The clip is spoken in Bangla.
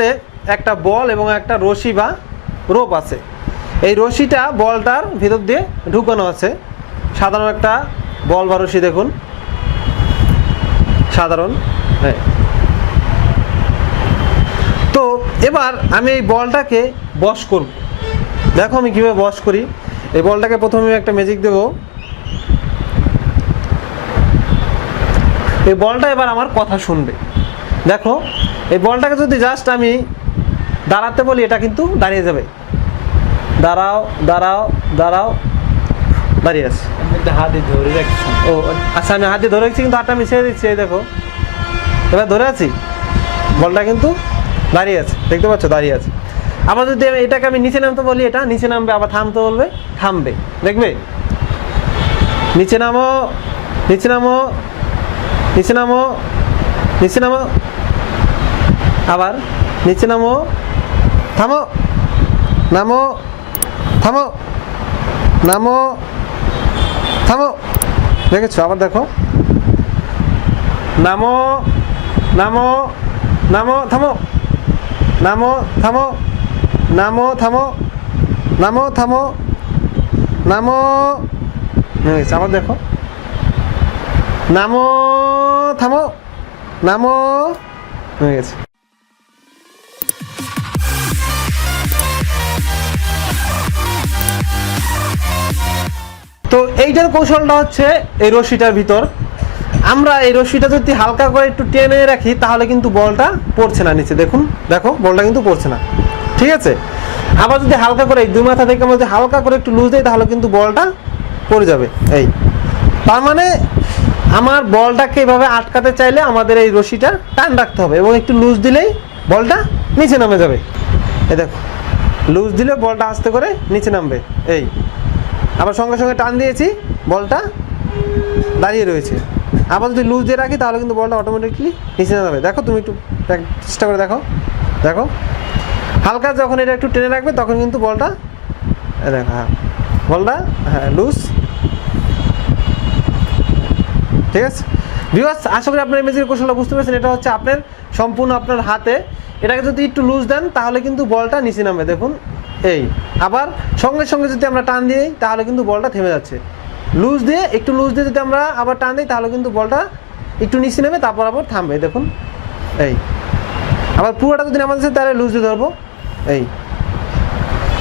হাতে একটা বল এবং একটা রশি বা রোপ আছে। এই রশিটা বলটার ভিতর দিয়ে ঢুকানো আছে। সাধারণ একটা বল বা রশি দেখুন, সাধারণ। হ্যাঁ, তো এবার আমি এই বলটাকে বশ করব। দেখো আমি কীভাবে বশ করি। এই বলটাকে প্রথমে আমি একটা ম্যাজিক দেব। এই বলটা এবার আমার কথা শুনবে। দেখো এই বলটাকে যদি জাস্ট আমি দাঁড়াতে বলি, এটা কিন্তু দাঁড়িয়ে যাবে। দাঁড়াও দাঁড়াও দাঁড়াও, দাঁড়িয়ে আছে। হাতে ধরে রাখছি। ও আচ্ছা, আমি হাতে ধরে রাখছি কিন্তু হাতটা আমি ছেড়ে দিচ্ছি। এই দেখো এবার ধরে আছি, বলটা কিন্তু দাঁড়িয়ে আছে, দেখতে পাচ্ছ দাঁড়িয়ে আছে। আবার যদি আমি এটাকে আমি নিচে নামতে বলি, এটা নিচে নামবে। আবার থামতে বলবে, থামবে। দেখবে নিচে নামো, নিচে নামো, নিচে নামো, নিচে নামো, আবার নিচে নামো, থামো, নামো, থামো, নামো, থামো। দেখেছো? আবার দেখো, নামো, নামো, নামো, থামো, নামো, থামো, নামো, থামো, নামো, থামো, নামো। আবার দেখো, নামো, থামো, নামো, হয়ে গেছে। তো এইটার কৌশলটা হচ্ছে এই রশিটার ভিতর। আমরা এই রশিটা যদি হালকা করে একটু টেনে রাখি তাহলে কিন্তু বলটা পড়ছে না নিচে। দেখুন, দেখো বলটা কিন্তু পড়ছে না, ঠিক আছে। আবার যদি হালকা করে এই দুই মাথা থেকে আমরা যদি হালকা করে একটু লুজ দিই তাহলে কিন্তু বলটা পড়ে যাবে। এই তার মানে আমার বলটাকে এভাবে আটকাতে চাইলে আমাদের এই রশিটা টান রাখতে হবে এবং একটু লুজ দিলেই বলটা নিচে নামে যাবে। এই দেখো, লুজ দিলে বলটা আস্তে করে নিচে নামবে। এই আবার সঙ্গে সঙ্গে টান দিয়েছি, বলটা দাঁড়িয়ে রয়েছে। আবার যদি লুজ দিয়ে রাখি তাহলে কিন্তু বলটা অটোমেটিকলি নিচে নামবে। দেখো তুমি একটু চেষ্টা করে দেখো, দেখো হালকা যখন এটা একটু টেনে রাখবে তখন কিন্তু বলটা দেখো, হ্যাঁ বলটা, হ্যাঁ লুজ, ঠিক আছে। ভিউয়ার্স, আশা করি আপনার ম্যাজিকের কৌশলটা বুঝতে পেরেছেন। এটা হচ্ছে আপনার সম্পূর্ণ আপনার হাতে। এটাকে যদি একটু লুজ দেন তাহলে কিন্তু বলটা নিচে নামবে। দেখুন এই, আবার সঙ্গে সঙ্গে যদি আমরা টান দিই তাহলে কিন্তু বলটা থেমে যাচ্ছে। লুজ দিয়ে, একটু লুজ দিয়ে যদি আমরা আবার টান দিই তাহলে কিন্তু বলটা একটু নিচে নেবে, তারপর থামবে। দেখুন এই, আবার পুরোটা যদি নামাতে চাই তাহলে লুজ দিয়ে ধরবো। এই